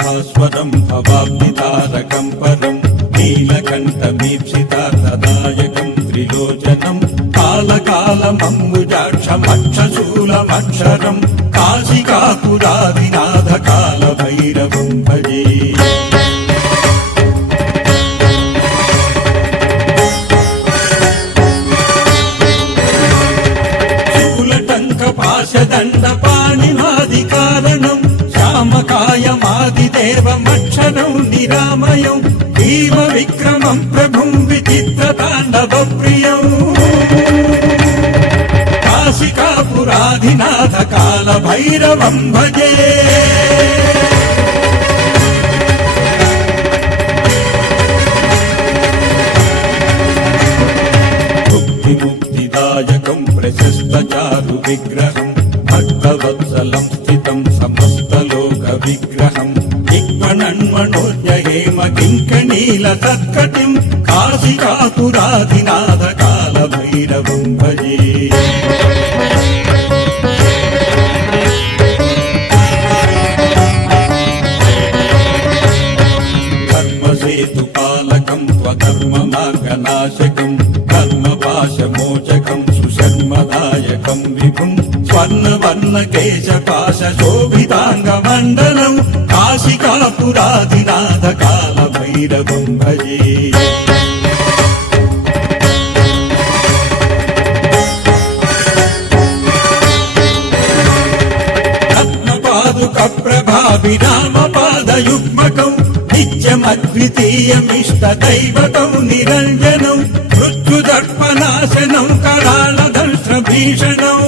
భాస్వరం భవాబ్దితారకం పరం నీలకంఠమీప్సితార్థదాయకం త్రిలోచనం కాలకాలమంబుజాక్షమక్షశూలమక్షరం కాశికాపురాదినాథ కాలభైరవం భజే. శూలటంకపాశదండపాణిమాదికారణం శ్యామకాయమాదిదేవమక్షరం నిరామయం భీమ విక్రమం ప్రభుం విచిత్రతాండవ ప్రియం కాశికాపురాధినాథ కాలభైరవం భజే. ముక్తిదాయకం ప్రశస్తచారు విగ్రహం భక్తవత్సలం స్థితం సమస్తలోక విగ్రహం దిగ్మణన్మణోజ్ఞహేమ కింకణీల సత్కటిం కాశికాపురాధినాథ కాలభైరవం భజే. ధర్మసేతుపాలకం స్వధర్మమార్గనాశకం కర్మపాశమోచకం సుశర్మదాయకం విభుం స్వర్ణవర్ణకేశపాశోభితాంగమండలం కాశికాపురాధినాథ కాలభైరవం భజే. రత్నపాదుక ప్రభావిరామపాదయుగ్మకం నిత్యమద్వితీయమిష్టదైవతం నిరంజనం మృత్యుదర్పనాశనం కరాళదంష్ట్రభీషణం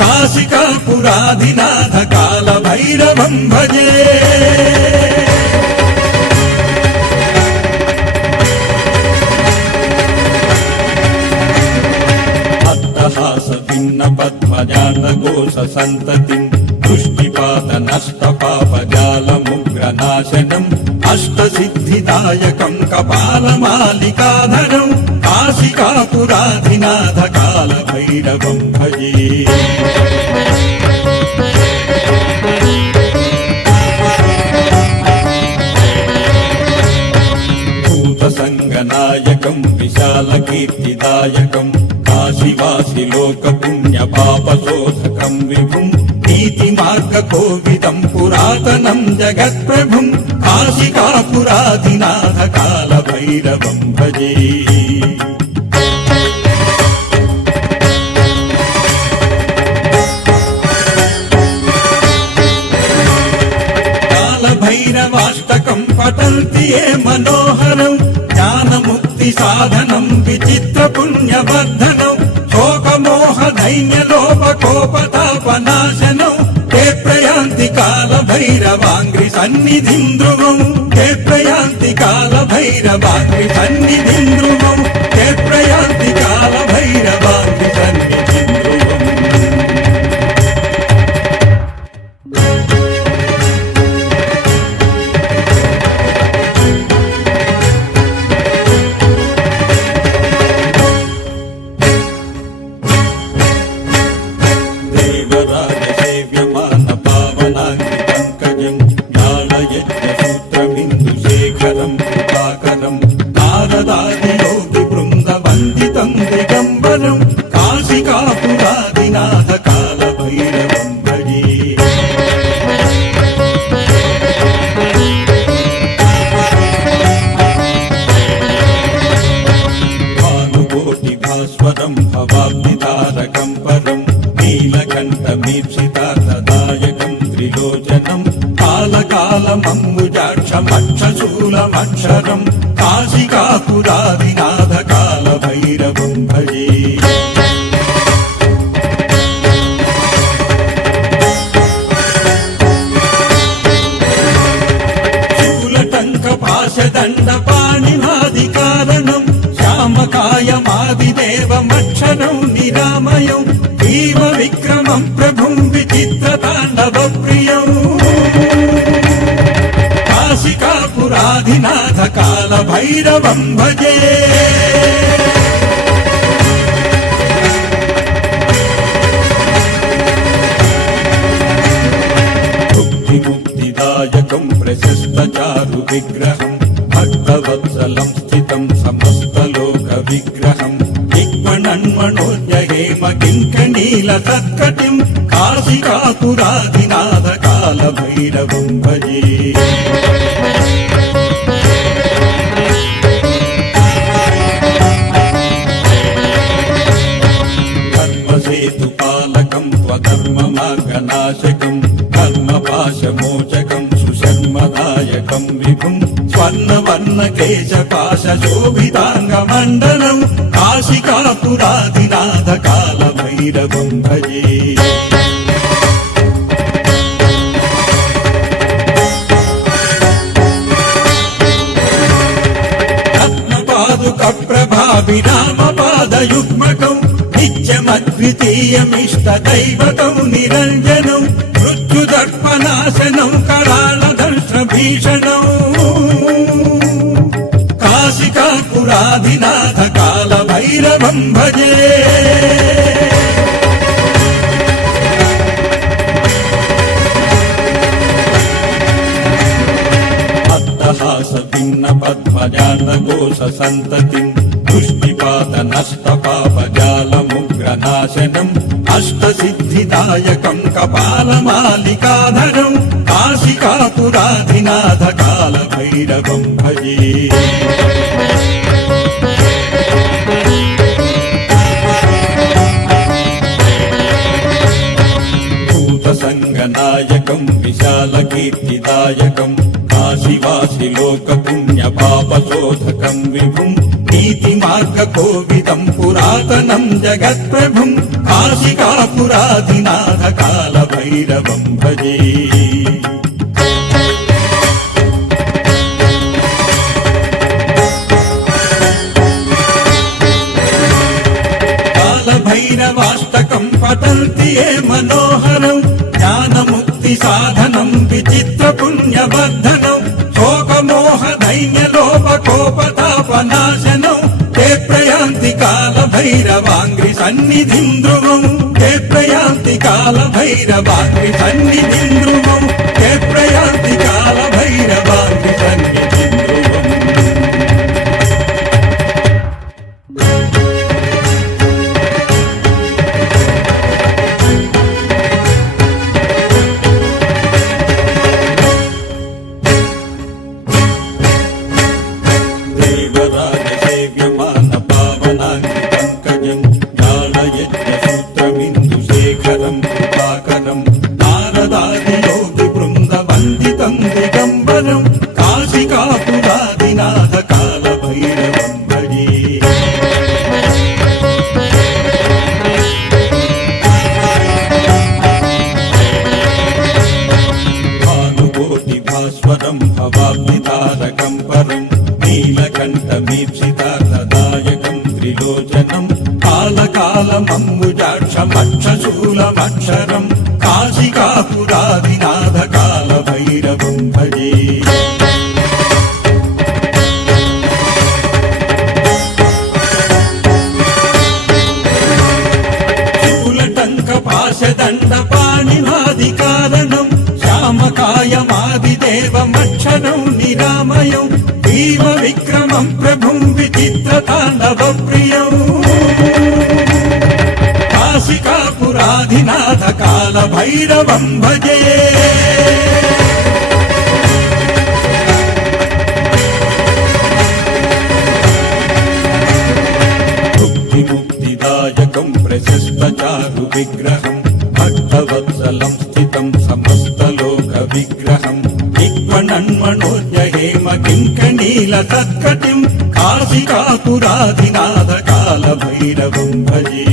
కాశికాపురాధినాథ కాలభైరవం భజే. అట్టహాస భిన్న పద్మజాతఘోష సంతతిం దృష్టిపాత నష్ట పాపజాలముగ్రనాశనం అష్టసిద్ధిదాయకం కపాలమాలికాధరం కాశికాపురాధినాథ కాలభైరవం భజే. భూతసంగనాయకం విశాలకీర్తిదాయకం కాశీవాసి లోక పుణ్య పాపశోధకం విభుం నీతి మార్గ కోవిదం పురాతనం జగత్ప్రభుం కాశికాపురాధినాథ కాలభైరవం భజే. కాలభైరవాష్టకం పఠంతి ఏ మనోహరం జ్ఞానముక్తి సాధనం విచిత్ర పుణ్యవర్ధనం శోకమోహ దైన్యలోపకోపతాపనాశనం తే ప్రయాంతి కాలభైరవాంగ్రి సన్నిధిం ధ్రువం తే ప్రయాంతి కాలభైరవాంగ్రి సన్నిధిం ధ్రువం తే ప్రయాంతి కాలభైరవాంగ్రి సన్నిధిం ధ్రువం. దేవరాజసేవ్యమాన పావనాంగి పంకజం జ్ఞానయజ్ఞసూత్రబిందుశేఖరం కృపాకరం నారదాదియోగి బృందవందితం దిగంబరం కాశికాపురాధినాథ కాలభైరవం భజే. భానుకోటి భాస్వరం భవాబ్దితారకం పరం నీలకంఠమీప్సితార్థదాయకం త్రిలోచనం కాలకాలమమ్ముజాక్షమక్షశూలమక్షరం కాశికాపురాదినాథ కాల భైరవం భజే పాశదండపాణిమాదికారణం శ్యామకాయమాదిదేవమక్షరం నిరామయం భీమ విక్రమం ప్రభుం విచిత్రతాండవ ప్రియం కాశికాపురాధినాథ కాల భైరవం భజే ముక్తిదాయకం ప్రశస్త చారు విగ్రహం భక్తవత్సలం స్థితం సమస్తలోక విగ్రహం దిగ్మణన్మణోజ్ఞహేమ కింకణీల తత్కటిం కాశికాపురాధినాథ కాల భైరవం భజే ధర్మసేతుపాలకం స్వధర్మమార్గనాశకం ధర్మపాశమోచకం సుశర్మదాయకం విభుం స్వర్ణవర్ణకేశపాశోభితాంగమండలం కాశికాపురాధినాథ కాల భైరవం భజే రత్నపాదుక ప్రభావిరామపాదయుగ్మకం నిత్యమద్వితీయమిష్టదైవతం నిరంజనం మృత్యుదర్పనాశనం కరాళదర్శభీషణం కాశికాపురాధినాథ కాల భైరవం భజే అట్టహాసతిన్న పద్మజాలకోశ సంతతిం దృష్టిపాత నష్ట పాపజాలముగ్రనాశనం అష్టసిద్ధిదాయకం కపాలమాలికాధరం కాశికాపురాధినాథ కాల భైరవం భజే భూతసంగనాయకం విశాలకీర్తిదాయకం కాశీవాసి లోక పుణ్య పాపశోధకం విభుం నీతి మార్గ కోవిదం పురాతనం జగత్ప్రభుం కాశికాపురాధినాథ కాల భైరవం భజే కాల భైరవాష్టకం పఠంతి ఏ మనోహరం జ్ఞానముక్తి సాధనం విచిత్ర పుణ్యవర్ధనం శోకమోహ దైన్యలోప కోపతాపనాశనం తే ప్రయాంతి కాల భైరవాంగ్రి సన్నిధిం ధ్రువం తే ప్రయాంతి కాల భైరవాంగ్రి సన్నిధిం ధ్రువం తే ప్రయాంతి కాల భైరవాంగ్రి సన్నిధిం ధ్రువం కాశికాపురాధినాథ కాల భైరవం భజే భానుకోటి భాస్వరం భవాబ్దితారకం పరం నీలకంఠమీప్సితార్థదాయకం త్రిలోచనం కాలకాలమమ్ముజాక్షమక్షశూలమక్షరం కాశికాపురాధినాథ కాల భైరవం భజే పాశదండపాణిమాదికారణం శ్యామకాయమాదిదేవమక్షరం నిరామయం భీమ విక్రమం ప్రభుం విచిత్రతాండవ ప్రియం కాశికాపురాధినాథ కాల భైరవం భజే ముక్తిదాయకం ప్రశస్త చారు విగ్రహం భక్తవత్సలం స్థితం సమస్తలోక విగ్రహం దిగ్వణన్మణోజ్ఞ హేమ కింకణీల సత్కటిం కాశికాపురాధినాథ కాల భైరవం భజే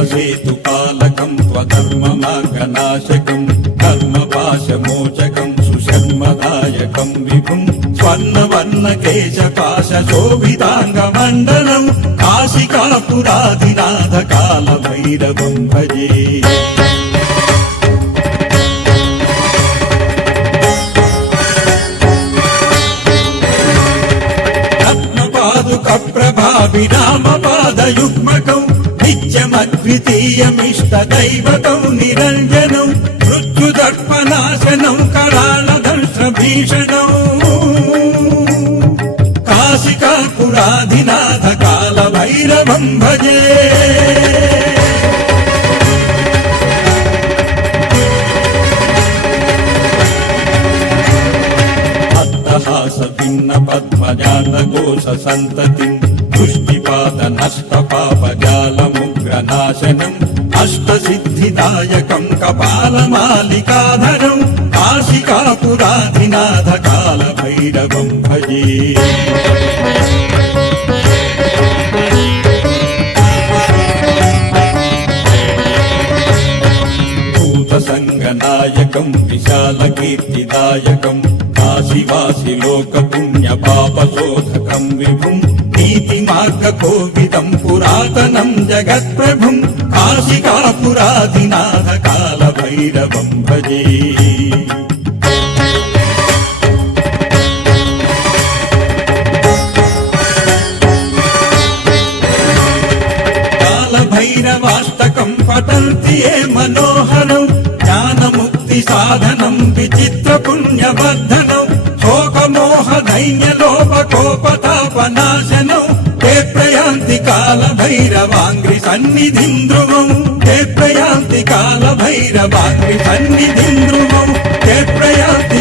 ధర్మసేతుపాలకం స్వధర్మమార్గనాశకం ధర్మపాశమోచకం సుశర్మదాయకం విభుం స్వర్ణవర్ణకేశపాశోభితాంగమండలం కాశికాపురాధినాథ కాల భైరవం భజే రత్నపాదుక ప్రభావిరామపాదయుగ్మకం నిత్యమద్వితీయమిష్టదైవతం నిరంజనం మృత్యుదర్పనాశనం కరాళదర్శభీషణం కాశికాపురాధినాథ కాల భైరవం భజే అట్టహాస భిన్న పద్మజాత ఘోష సంతతిం దృష్టిపాత నష్ట పాపజాలముగ్రనాశనం అష్టసిద్ధిదాయకం కపాలమాలికాధరం కాశికాపురాధినాథ కాల భైరవం భజే భూతసంగనాయకం విశాలకీర్తిదాయకం కాశీవాసి లోక పుణ్య పాపశోధకం విభుం నీతి మార్గ కోవిదం పురాతనం జగత్ప్రభుం కాశికాపురాధినాథ కాల భైరవం భజే కాల భైరవాష్టకం పఠంతి ఏ మనోహరం జ్ఞానముక్తి సాధనం విచిత్ర పుణ్యవర్ధనం శోకమోహ దైన్యలోభ కోపతాపనాశనం తే ప్రయాంతి కాల భైరవాంగ్రి సన్నిధిం ధ్రువం తే ప్రయాంతి కాల భైరవాంగ్రి సన్నిధిం ధ్రువం తే ప్రయాంతి